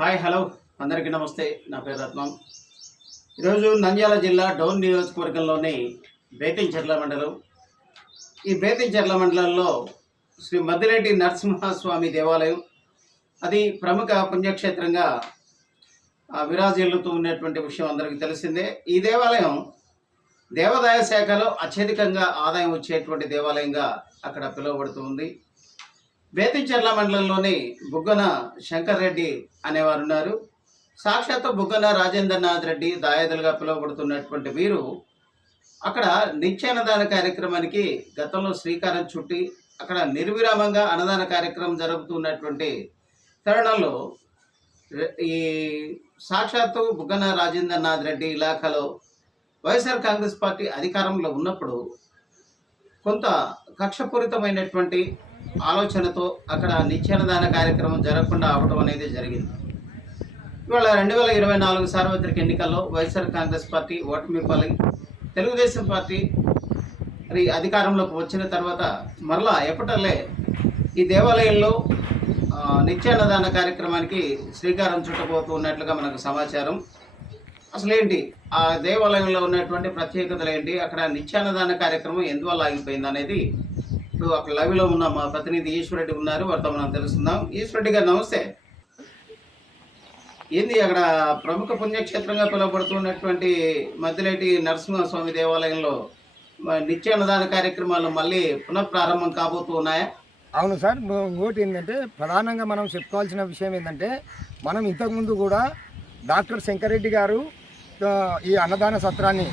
Hi hello అందరికీ నమస్తే. నా పేరు రత్నం. ఈరోజు నంద్యాల జిల్లా డౌన్ నియోజకవర్గంలోని బేతంచెర్ల మండలం. ఈ బేతంచెర్ల మండలంలో శ్రీ మద్దిరెడ్డి నరసింహస్వామి దేవాలయం, అది ప్రముఖ పుణ్యక్షేత్రంగా విరాజిల్లుతూ ఉన్నటువంటి విషయం అందరికీ తెలిసిందే. ఈ దేవాలయం దేవాదాయ శాఖలో అత్యధికంగా ఆదాయం వచ్చేటువంటి దేవాలయంగా అక్కడ పిలువబడుతుంది. బేతంచెర్ల మండలంలోని బుగ్గన శంకర్ రెడ్డి అనేవారు ఉన్నారు. సాక్షాత్ బుగ్గన రాజేంద్రనాథ్ రెడ్డి దాయాదులుగా పిలువబడుతున్నటువంటి వీరు అక్కడ నిత్యాన్నదాన కార్యక్రమానికి గతంలో శ్రీకారం చుట్టి అక్కడ నిర్విరామంగా అన్నదాన కార్యక్రమం జరుగుతున్నటువంటి తరుణంలో ఈ సాక్షాత్తు బుగ్గన రాజేంద్రనాథ్ రెడ్డి ఇలాఖాలో వైఎస్ఆర్ కాంగ్రెస్ పార్టీ అధికారంలో ఉన్నప్పుడు కొంత కక్షపూరితమైనటువంటి ఆలోచనతో అక్కడ నిత్యాన్నదాన కార్యక్రమం జరగకుండా అవడం అనేది జరిగింది. ఇవాళ 2024 సార్వత్రిక ఎన్నికల్లో వైఎస్ఆర్ కాంగ్రెస్ పార్టీ ఓటమి పాలై తెలుగుదేశం పార్టీ మరి అధికారంలోకి వచ్చిన తర్వాత మరలా ఎప్పటల్లే ఈ దేవాలయంలో నిత్యాన్నదాన కార్యక్రమానికి శ్రీకారం చుట్టబోతున్నట్లుగా మనకు సమాచారం. అసలేంటి ఆ దేవాలయంలో ఉన్నటువంటి ప్రత్యేకతలు ఏంటి, అక్కడ నిత్యాన్నదాన కార్యక్రమం ఎందువల్ల ఆగిపోయింది అనేది ఇప్పుడు అక్కడ లైవ్లో ఉన్న మా ప్రతినిధి ఈశ్వరెడ్డి ఉన్నారు, వారితో మనం తెలుసుకుందాం. ఈశ్వరెడ్డి గారు నమస్తే. ఏంది అక్కడ ప్రముఖ పుణ్యక్షేత్రంగా పిలువబడుతున్నటువంటి మద్దిరెడ్డి నరసింహస్వామి దేవాలయంలో నిత్యాన్నదాన కార్యక్రమాలు మళ్ళీ పునఃప్రారంభం కాబోతూ ఉన్నాయా? అవును సార్. ఇంకోటి ఏంటంటే ప్రధానంగా మనం చెప్పుకోవాల్సిన విషయం ఏంటంటే, మనం ఇంతకుముందు కూడా డాక్టర్ శంకర్ రెడ్డి గారు ఈ అన్నదాన సత్రాన్ని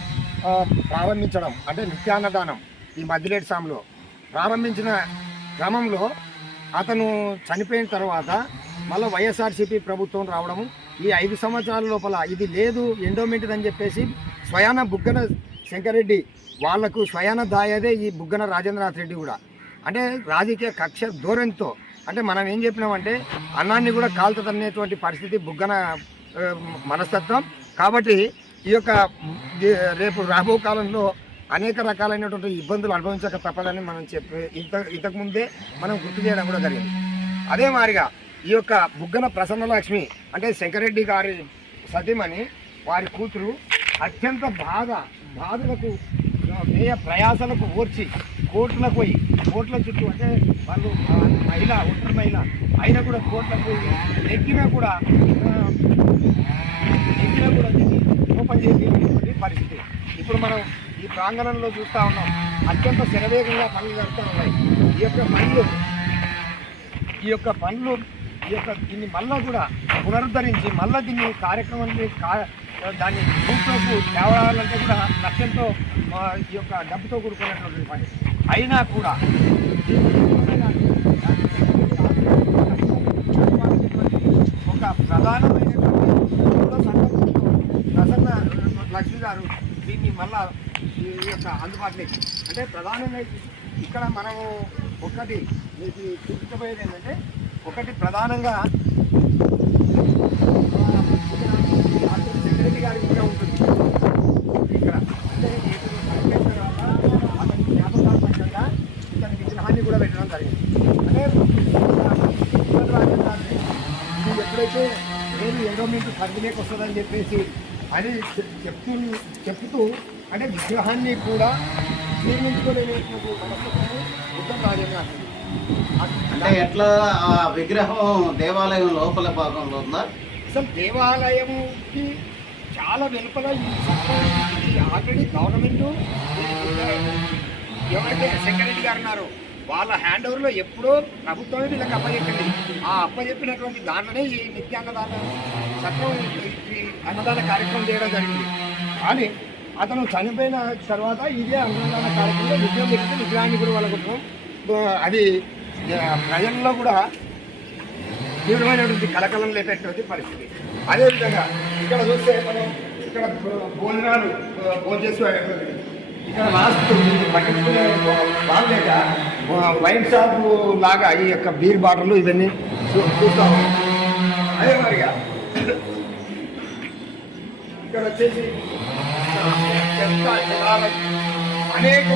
ప్రారంభించడం, అంటే నిత్యాన్నదానం ఈ మద్దిరెడ్డి స్వామిలో ప్రారంభించిన క్రమంలో అతను చనిపోయిన తర్వాత మళ్ళీ వైఎస్ఆర్సీపీ ప్రభుత్వం రావడము, ఈ 5 సంవత్సరాల లోపల ఇది లేదు ఎండోమెంట్ అని చెప్పేసి స్వయాన బుగ్గన శంకర్ రెడ్డి వాళ్లకు స్వయాన దాయదే ఈ బుగ్గన రాజేంద్రనాథ్ రెడ్డి కూడా, అంటే రాజకీయ కక్ష ధోరణితో, అంటే మనం ఏం చెప్పినామంటే అన్నాన్ని కూడా కాల్తదనేటువంటి పరిస్థితి బుగ్గన మనస్తత్వం. కాబట్టి ఈ యొక్క రేపు రాబో కాలంలో అనేక రకాలైనటువంటి ఇబ్బందులు అనుభవించక తప్పదని మనం ఇంతకుముందే మనం గుర్తు చేయడం కూడా జరిగింది. అదే మాదిరిగా ఈ యొక్క బుగ్గన ప్రసన్నలక్ష్మి అంటే శంకరెడ్డి గారి సతీమణి, వారి కూతురు అత్యంత బాధలకు వ్యయ ప్రయాసాలకు ఓర్చి కోట్లకు పోయి, కోట్ల చుట్టూ, అంటే వాళ్ళు ఒంటరి మహిళ అయినా కూడా కోట్లకు ఎక్కినా కూడా ఓపెన్ చేసేటువంటి పరిస్థితి ఇప్పుడు మనం ఈ ప్రాంగణంలో చూస్తూ ఉన్నాం. అత్యంత శరవేగంగా పనులు జరుగుతూ ఉన్నాయి. ఈ యొక్క పనులు దీన్ని మళ్ళా కూడా పునరుద్ధరించి మళ్ళీ దీన్ని కార్యక్రమాన్ని దాన్ని రూట్లోకి తేవాలంటే కూడా లక్ష్యంతో ఈ యొక్క డబ్బుతో కూడుకున్నటువంటి పని అయినా కూడా ఒక ప్రధానమైనటువంటి ప్రసన్న లక్ష్మి గారు దీన్ని మళ్ళా ఈ యొక్క అందుబాటులోకి, అంటే ప్రధానంగా ఇక్కడ మనము ఒకటి మీకు చూపించబోయేది ఏంటంటే, ఒకటి ప్రధానంగా సెక్రటరీ గారి కూడా ఉంటుంది ఇక్కడ, అంటే చనిపోయిన తర్వాత అతని జ్ఞాపకాత్మకంగా ఇతని విగ్రహాన్ని కూడా పెట్టడం జరిగింది. అంటే ఇది ఎప్పుడైతే నేను ఎండోమెంట్ పరిధిలోకి వస్తుందని చెప్పేసి అని చెప్తూ అంటే విగ్రహాన్ని కూడా నిర్మించుకోలేనటువంటి మనస్తత్వాన్ని బుగ్గన రాజేంద్రనాథ్. అంటే ఎట్లా ఆ విగ్రహం దేవాలయం లోపల భాగంలో ఉందా? అసలు దేవాలయంకి చాలా వెలుపల ఆల్రెడీ గవర్నమెంట్ ఎవరైతే సెక్రటరీ గారు ఉన్నారో వాళ్ళ హ్యాండ్ ఓవర్లో ఎప్పుడో ప్రభుత్వమే వీళ్ళకి అప్పచెప్పింది. ఆ అప్పచెప్పినటువంటి దాంట్లోనే ఈ నిత్యాన్నదాన చట్టం అన్నదాన కార్యక్రమం చేయడం జరిగింది. కానీ అతను చనిపోయిన తర్వాత ఇదే అన్నదాన కార్యక్రమంలో విగ్రహాన్ని కూడా వాళ్ళకు అది ప్రజల్లో కూడా తీవ్రమైనటువంటి కలకలం లేనటువంటి పరిస్థితి. అదేవిధంగా ఇక్కడ చూస్తే మనం ఇక్కడ భోజనాలు చేసేటువంటి ఇక్కడ లాస్ట్ పట్టించుకునే వాళ్ళు లేక వైన్ షాప్ లాగా ఈ యొక్క బీర్ బాటిల్ ఇవన్నీ చూస్తాము. అదే మరిగా ఇక్కడ వచ్చేసి అనేక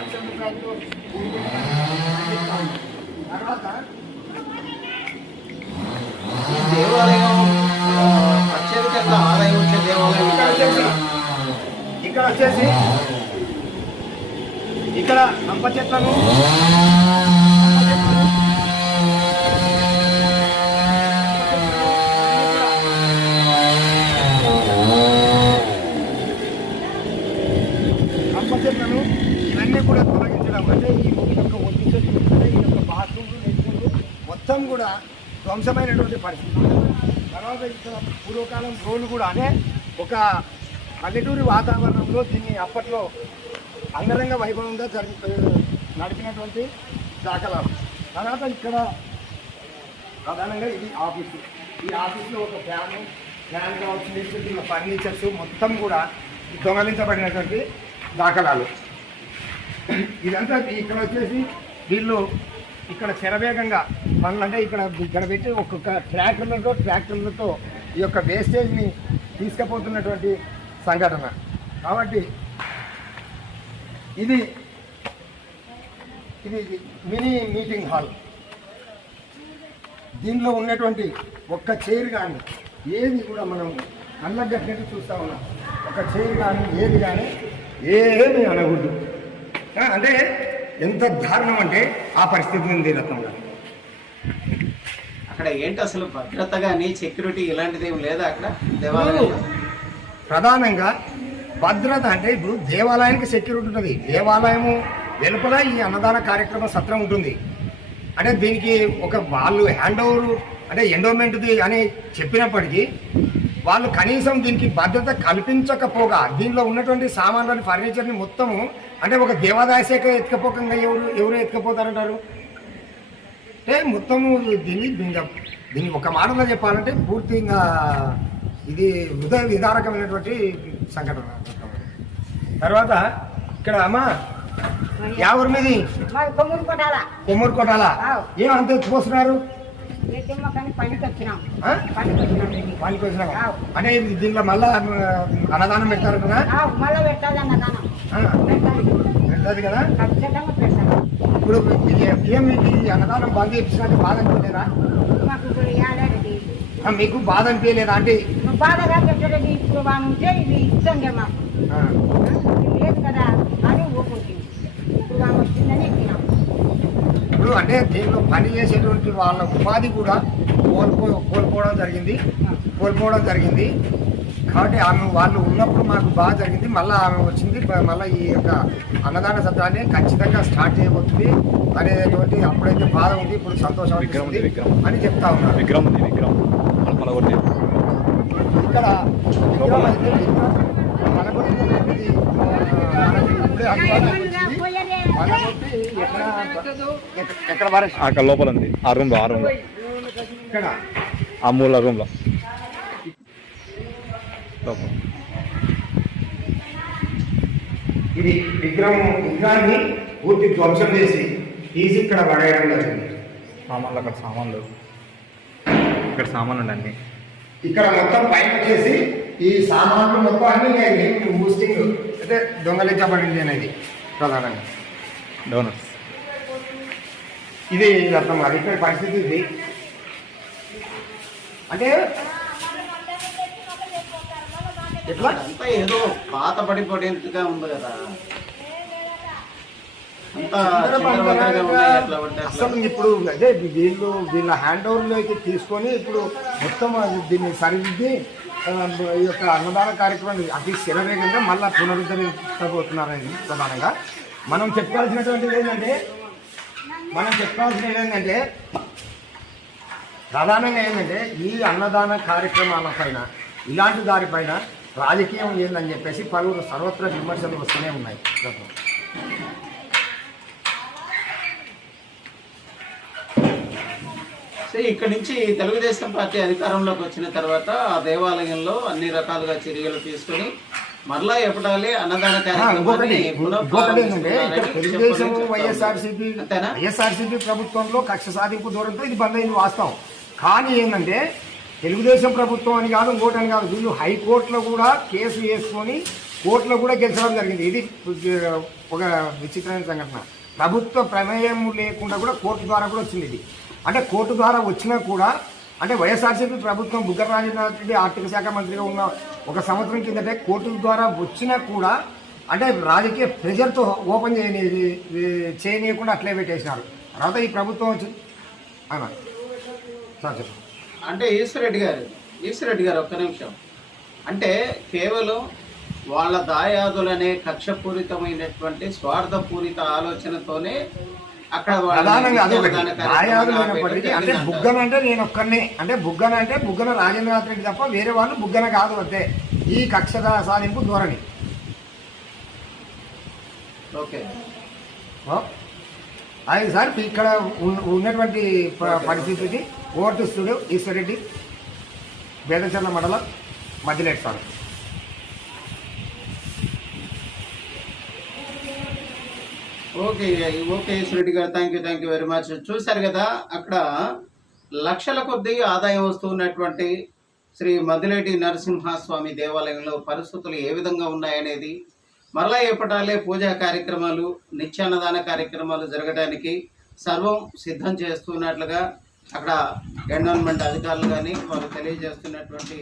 లక్ష రూపాయలతో తర్వాత ఈ దేవాలయం అత్యధికంగా ఆదాయం వచ్చే దేవాలయం ఇక్కడ వచ్చేసి ఇక్కడ అంప చెట్లను ఇవన్నీ కూడా తొలగించడం అంటే ఈ యొక్క ఒత్తి చెట్లు ఈ యొక్క బాత్రూమ్లు నెట్టుకుంటూ మొత్తం కూడా ధ్వంసమైనటువంటి పరిస్థితి. తర్వాత ఇక్కడ పూర్వకాలం రోడ్లు కూడా అనే ఒక పల్లెటూరి వాతావరణంలో దీన్ని అప్పట్లో అంగరంగ వైభవంగా నడిపినటువంటి దాఖలాలు. తర్వాత ఇక్కడ ప్రధానంగా ఇది ఆఫీసు. ఈ ఆఫీస్లో ఒక ఫ్యాన్ కావాల్సిన ఫర్నిచర్స్ మొత్తం కూడా దొంగలించబడినటువంటి దాఖలాలు. ఇదంతా ఇక్కడ వచ్చేసి వీళ్ళు ఇక్కడ శరవేగంగా పనులు అంటే ఇక్కడ పెట్టి ఒక్కొక్క ట్రాక్టర్లతో ఈ యొక్క వేస్టేజ్ని తీసుకుపోతున్నటువంటి సంఘటన. కాబట్టి ఇది మినీ మీటింగ్ హాల్. దీనిలో ఉన్నటువంటి ఒక్క చైర్ కానీ ఏది కూడా మనం కళ్ళకు కట్టినట్టు చూస్తూ ఉన్నాం. ఒక చైర్ కానీ ఏది కానీ ఏమి అనకూడదు. అంటే ఎంత దారుణం అంటే ఆ పరిస్థితి ఉంది రత్నంగా. అక్కడ ఏంటి అసలు భద్రత కానీ సెక్యూరిటీ ఇలాంటిది ఏమి లేదా అక్కడ దేవాలయంలో? ప్రధానంగా భద్రత అంటే ఇప్పుడు దేవాలయానికి సెక్యూరిటీ ఉంటుంది. దేవాలయము వెలుపల ఈ అన్నదాన కార్యక్రమ సత్రం ఉంటుంది. అంటే దీనికి ఒక వాళ్ళు హ్యాండ్ ఓవర్ అంటే ఎండోమెంట్ది అని చెప్పినప్పటికీ వాళ్ళు కనీసం దీనికి భద్రత కల్పించకపోగా దీనిలో ఉన్నటువంటి సామాన్లని ఫర్నిచర్ని మొత్తము అంటే ఒక దేవాదాయ శాఖ ఎత్తుకపోకంగా ఎవరు ఎత్తుకపోతారంటారు? అంటే మొత్తము దీన్ని ఒక మాటలో చెప్పాలంటే పూర్తిగా ఇది హృదయ విదారకమైనటువంటి సంఘటన. తర్వాత ఇక్కడ అమ్మా ఎవరి మీది కొమ్మూరు కొట్టాలా ఏమంత ఎత్తుకొస్తున్నారు? పనికి వచ్చినాం అంటే దీనిలో మళ్ళా అన్నదానం పెడతారు కదా? పెడతాది కదా. ఇప్పుడు ఏమి అన్నదానం బంద్ చేయించినట్టు బాధ అనిపించలేదా? మీకు బాధ అనిపించలేదా అంటే? బాధగా పెట్టలేదు. ఇప్పుడు ఉంటే ఇది ఇచ్చండి మాకు లేదు కదా అని ఊపుకుంటుంది. ఇప్పుడు వాళ్ళు వచ్చిందని ఎక్కినాం. ఇప్పుడు అంటే దీనిలో పని చేసేటువంటి వాళ్ళ ఉపాధి కూడా కోల్పోవడం జరిగింది. కాబట్టి వాళ్ళు ఉన్నప్పుడు మాకు బాగా జరిగింది. మళ్ళీ ఆమె వచ్చింది. మళ్ళీ ఈ యొక్క అన్నదాన సత్రాన్ని ఖచ్చితంగా స్టార్ట్ చేయబోతుంది అనేటువంటి అప్పుడైతే బాధ ఉంది, ఇప్పుడు సంతోషం అని చెప్తా ఉన్నారు. ఇక్కడ అక్కడ లోపల ఉంది. ఆ రూమ్ లో ఇక్కడ ఆ మూల రూమ్ లో ఇది విగ్రహాన్ని పూర్తి ధ్వంసం చేసి తీసి ఇక్కడ పడేయడం జరిగింది. సామాన్లు అక్కడ సామాన్లు ఇక్కడ సామాన్లు ఉండండి. ఇక్కడ మొత్తం పైన వచ్చేసి ఈ సామాన్లు మొత్తం అన్ని బూస్టింగ్ అంటే దొంగలించబడింది అనేది ప్రధానంగా డోనర్స్. ఇది అర్థం కాదు ఇక్కడ పరిస్థితి. ఇది అంటే ఎట్లా అంతా ఏదో పాత పడిపోయేట్టుగా ఉంది కదా. అసలు ఇప్పుడు అదే వీళ్ళ హ్యాండ్ ఓవర్లో అయితే తీసుకొని ఇప్పుడు మొత్తం దీన్ని సరిదిద్ది ఈ యొక్క అన్నదాన కార్యక్రమం అతి శరవేగంగా మళ్ళీ పునరుద్ధరించబోతున్నారని ప్రధానంగా మనం చెప్పాల్సినటువంటిది ఏంటంటే ప్రధానంగా ఏంటంటే ఈ అన్నదాన కార్యక్రమాల పైన ఇలాంటి దానిపైన రాజకీయం ఏందని చెప్పేసి పలువురు సర్వత్ర విమర్శలు వస్తూనే ఉన్నాయి. సో ఇక్కడ నుంచి తెలుగుదేశం పార్టీ అధికారంలోకి వచ్చిన తర్వాత ఆ దేవాలయంలో అన్ని రకాలుగా చర్యలు తీసుకొని మరలా ఎప్పటాలి అన్నదాన తెలుగుదేశం వైఎస్ఆర్సీపీ ప్రభుత్వంలో కక్ష సాధింపు దూరంతో ఇది బంద్ అయింది వాస్తవం. కానీ ఏంటంటే తెలుగుదేశం ప్రభుత్వం అని కాదు, ఇంకోటని కాదు, వీళ్ళు హైకోర్టులో కూడా కేసు వేసుకొని కోర్టులో కూడా గెలిచడం జరిగింది. ఇది ఒక విచిత్రమైన సంఘటన. ప్రభుత్వ ప్రమేయం లేకుండా కూడా కోర్టు ద్వారా కూడా వచ్చింది ఇది. అంటే కోర్టు ద్వారా వచ్చినా కూడా అంటే వైఎస్ఆర్సీపీ ప్రభుత్వం బుగ్గన రాజేంద్రనాథ్ రెడ్డి ఆర్థిక శాఖ మంత్రిగా ఉన్న ఒక సంవత్సరం కిందటే కోర్టు ద్వారా వచ్చినా కూడా అంటే రాజకీయ ప్రెజర్తో ఓపెన్ చేయనీయకుండా అట్లే పెట్టేసినారు. తర్వాత ఈ ప్రభుత్వం వచ్చింది అన్నా సార్ చెప్పండి. అంటే ఈశ్వరెడ్డి గారు ఒక్క నిమిషం. అంటే కేవలం వాళ్ళ దాయాదులనే కక్షపూరితమైనటువంటి స్వార్థపూరిత ఆలోచనతోనే అక్కడ ప్రధానంగా అదొకటి దాయాదులైనప్పటికీ అంటే బుగ్గన అంటే నేను ఒక్కనే అంటే బుగ్గన అంటే బుగ్గన రాజేంద్రనాథ్ రెడ్డి తప్ప వేరే వాళ్ళు బుగ్గన కాదు అంతే. ఈ కక్ష సాధింపు ధోరణి. ఓకే అది సార్ ఇక్కడ ఉన్నటువంటి పరిస్థితికి over to studio Eswar Reddy, Bethamcherla మండలం, మధ్యలేట్ సార్. ఓకే ఈశ్వరెడ్డి గారు, థ్యాంక్ యూ వెరీ మచ్. చూశారు కదా, అక్కడ లక్షల కొద్దీ ఆదాయం వస్తున్నటువంటి శ్రీ మద్దిలేటి నరసింహస్వామి దేవాలయంలో పరిస్థితులు ఏ విధంగా ఉన్నాయనేది, మరలా ఏపటాలే పూజా కార్యక్రమాలు, నిత్యాన్నదాన కార్యక్రమాలు జరగడానికి సర్వం సిద్ధం చేస్తున్నట్లుగా అక్కడ ఎండోన్మెంట్ అధికారులు కానీ వాళ్ళు తెలియజేస్తున్నటువంటి